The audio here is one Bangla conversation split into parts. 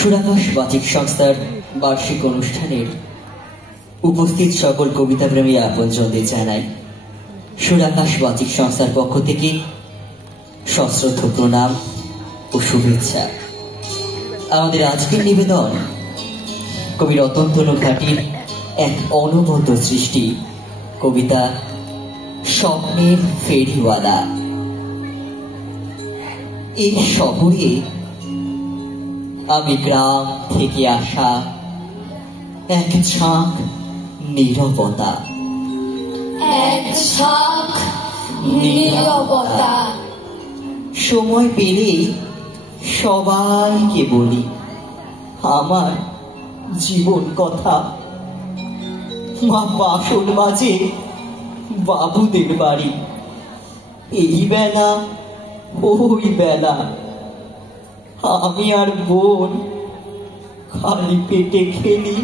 সুরাকাশ বাচিক সংস্থার বার্ষিক অনুষ্ঠানের উপস্থিত সকল কবিতাপ্রেমী আপনজনদের জানাই সুরাকাশ বাচিক সংস্থার পক্ষ থেকে সশ্রদ্ধ প্রণাম ও শুভেচ্ছা। আমাদের আজকের নিবেদন কবি রতনতনু ঘাটির এক অনবদ্য সৃষ্টি কবিতা স্বপ্নের ফেরিওয়ালা। এই শহরে আমি গ্রাম থেকে আসা এক ঝাঁক নীরবতা, সময় পেলে সবাইকে বলি আমার জীবন কথা। মা বাসন মাঝে বাবুদের বাড়ি, এই বেলা ওই বেলা আমি আর বোন খালি পেটে খেলি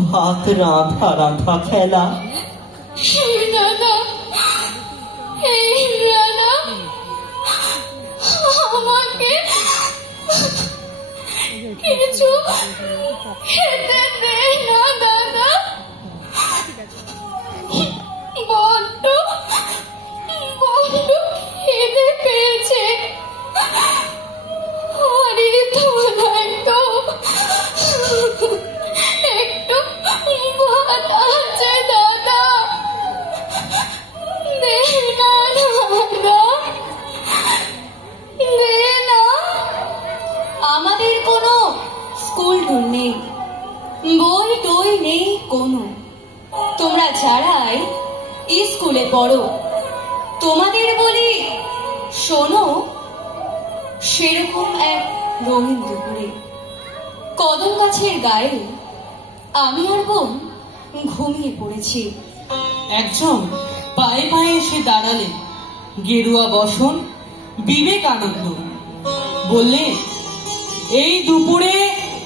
ভাত রাঁধা রাঁধা খেলা। আমাকে কিছু খেতে দে না দাদা, বড্ড খিদে পেয়েছে। আরে ধোলাই তো একটু ভাত আছে দাদা, দে না দাদা, দে না। আমাদের কোনো স্কুল টুর নেই, বই টই নেই কোনো। তোমরা যারাই স্কুলে পড়ো তোমাদের বলি শোনো, সেরকম এক রঙিন দুপুরে কদম গাছের গায়ে আমি আর বোন ঘুমিয়ে পড়েছি। একজন পায়ে পায়ে এসে দাঁড়ালেন, গেরুয়া বসন বিবেকানন্দ। বললে, এই দুপুরে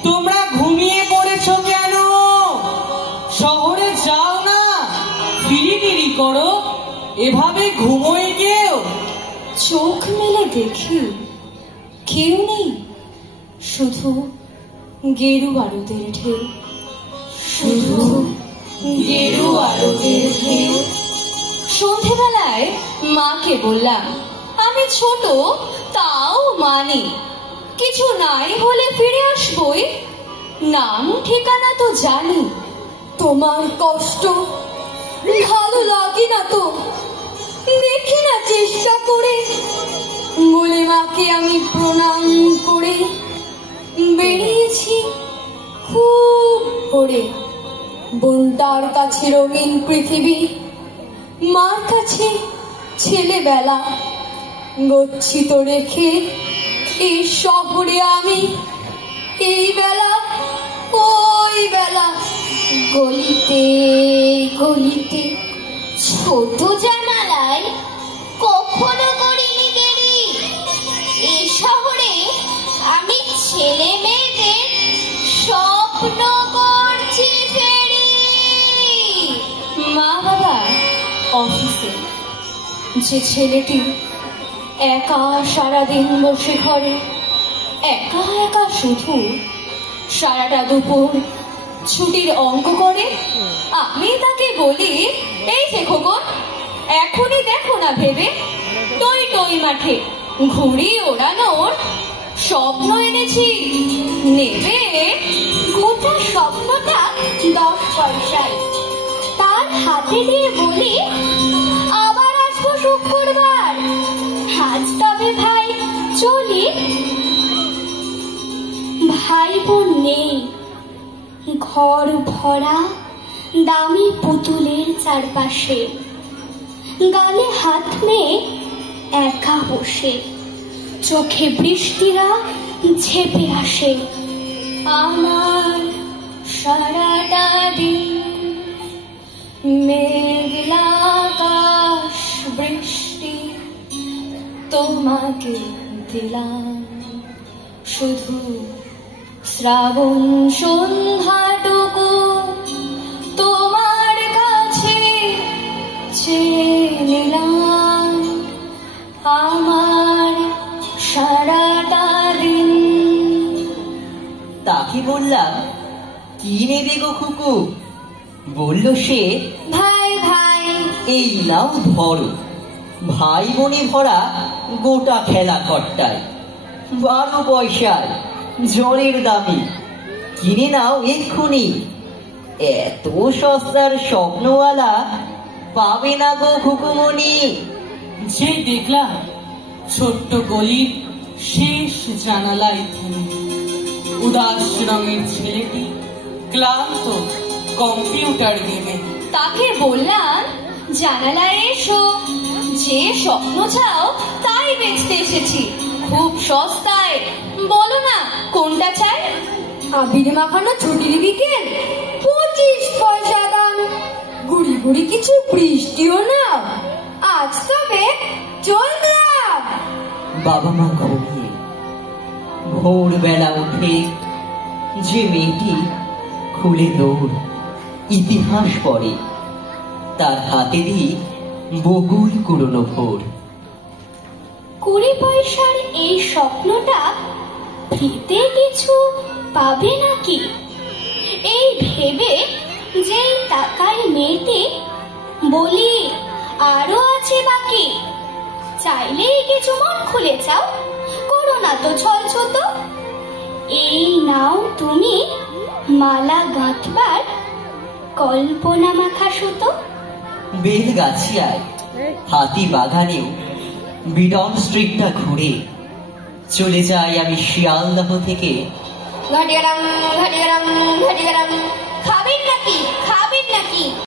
তোমরা ঘুমিয়ে পড়েছ কেন? শহরে যাও না, ফিরিফিরি করো, এভাবে ঘুমোয় কেউ? চোখ মেলে দেখি কেউ নেই, শুধু গেরুয়া রোদের ঢেউ, শুধু গেরুয়া রোদের ঢেউ। সন্ধেবেলায় মাকে বললাম আমি ছোট, তাও মানি কিছু নাই হলে ফিরে আসবই, নাম ঠিকানা তো জানি। তোমার কষ্ট ভালো লাগে না তো দেখি না চেষ্টা করে, বলে মাকে আমি প্রণাম করে বেরিয়েছি খুব ভোরে। বোনটার কাছে রঙিন পৃথিবী, মার কাছে ছেলেবেলা, গচ্ছিত রেখে এই শহরে আমি এই বেলা ওই বেলা গলিতে গলিতে। ছোট জানালায় কখনো করিনি দেরি, এই শহরে আমি ছেলে মেয়েদের স্বপ্ন করছি ফেরি। মা বাবা অফিসে, যে ছেলেটি একা সারাদিন বসে ঘরে, একা একা শুধু সারাটা দুপুর ছুটির অঙ্ক করে, আমি তাকে বলি এই দেখো গো, এখনই দেখো না ভেবে টই টই মাঠে ঘুড়ি ওড়ানোর স্বপ্ন এনেছি, নেবে? গোটা স্বপ্নটা 10 পয়সায় তার হাতে দিয়ে বলি আবার আসবো শুক্রবার, আজ তবে ভাই চলি। ভাই বোন নেই, ঘর ভরা দামি পুতুলের চারপাশে, গালে হাত নিয়ে একা বসে, চোখে বৃষ্টিরা ঝেপে আসে। আমার সারাটা দিন মেঘলা আকাশ বৃষ্টি, তোমাকে দিলাম শুধু শ্রাবণ সন্ধ্যাটুকু, তোমার কাছে চেয়ে নিলাম আমার সারাটা দিন। মাকে বললাম, কি নেবে গো খুকু? বলল সে, ভাই ভাই। এই নাও ধরো। ভাই বোনে ভরা গোটা খেলা খট্টায়, 12 পয়সায় জলের দামে, কিনে নাও এক্ষুনি। এত সস্তার স্বপ্নওয়ালা পাবে না গো খুকুমণি। যে দেখলাম ছোট্ট গলির শেষ জানালায় থেমে উদাস রঙের ছেলেটি ক্লান্ত কম্পিউটার গেমে। তাকে বললাম, জানালায় এসো, যে স্বপ্ন চাও তাই বেচতে এসেছি, খুব সস্তায়। বলো না কোনটা চাই? আবির মাখানো ছুটির বিকেল, 25 পয়সা দাম। গুড়ি গুড়ি কিছু বৃষ্টিও না, আজ তবে চললাম। বাবা মা ঘুমিয়ে ভোরবেলা উঠে যে মেয়েটি খুলে দৌড় ইতিহাস পড়ে, তার হাতে দিই বকুল কুড়োনো ভোর। 20 পয়সার এই স্বপ্নটা ফ্রিতে কিছু পাবে নাকি, এই ভেবে যেই তাকাই মেয়েটি, বলি আরো আছে বাকি। চাইলেই কিছু মন খুলে চাও, করো না তো ছল ছোট। এই নাও তুমি মালা গাঁথবার কল্পনা মাখা সুতো। বেল গাছিয়ায় হাতি বাগানেও বিডন স্ট্রিটটা ঘুরে চলে যাই আমি শিয়ালদাহ থেকে। ঘাটিয়ারাম ঘাটিয়ারাম ঘাটিয়ারাম, খাবেন নাকি খাবেন নাকি?